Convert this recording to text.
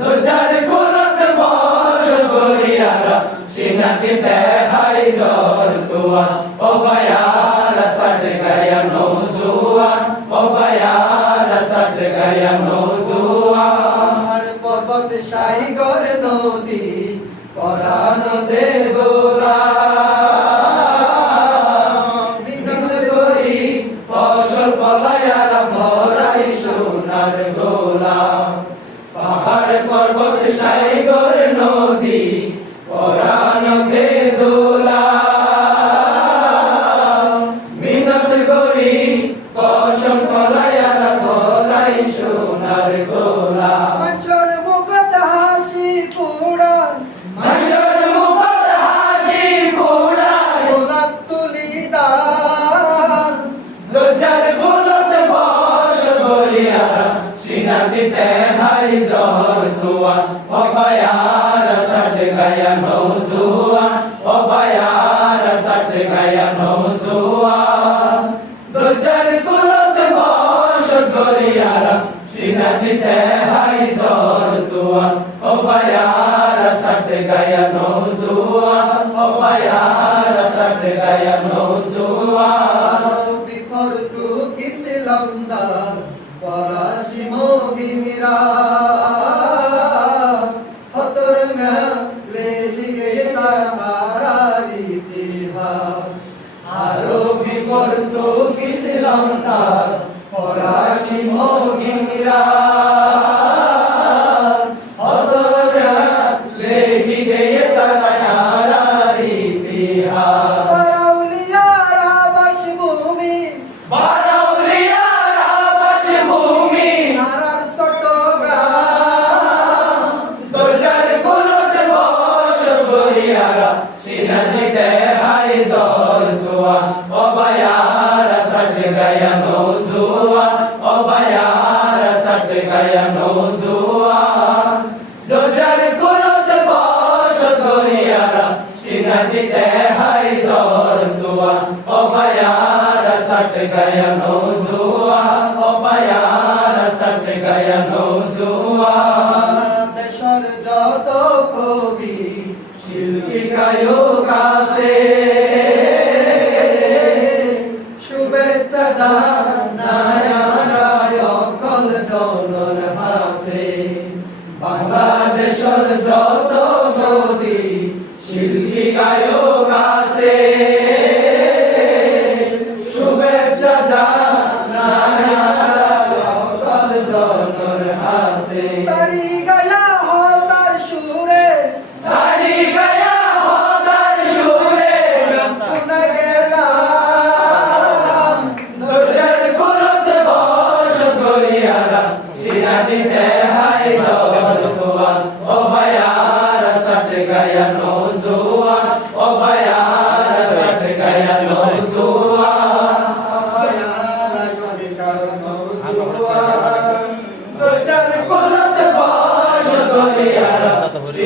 দরজার খুলত বস গরিয়ারা সিনাতে দেখাই জল তুয়া। ও বায়ারা সট গয়া নৌজুয়ান ও বায়ারা সট গয়া আমার পর্বত সাইগর নদী পরাণ দে দোলা ফসল ফলায়ার ভরাই সোনার গোলা। পর্বত সাইগর নদী পরাণ দে দোলা মিনত করি ফলায়ার সোনার গোলা মঞ্চর মুখত হাসি মুখর হাসি গোলাপ তুলি দান। দরজার গুলত বস গরিয়া সিনা দিতে জর তুয়া ও বায়ার সট গয়া নৌজুয়া ও বায়ার সট গয়া নৌজুয়া দরজার গুলত বস গরিয়া সিনা দিতে হাই জর তুয়া ও বায়ার সট গয়া নৌজুয়া ও বায়ার সট গয়া নৌজুয়া চৌকিছিলাম তার পরাশি মগিরা ও বায়ার সট গয়া নৌজুয়া দরজার কুলত বস গরিয়ারা সিনা দিতে হাই জল তুয়া ও বায়ার 준비가 요가세 দরজার গুলত বস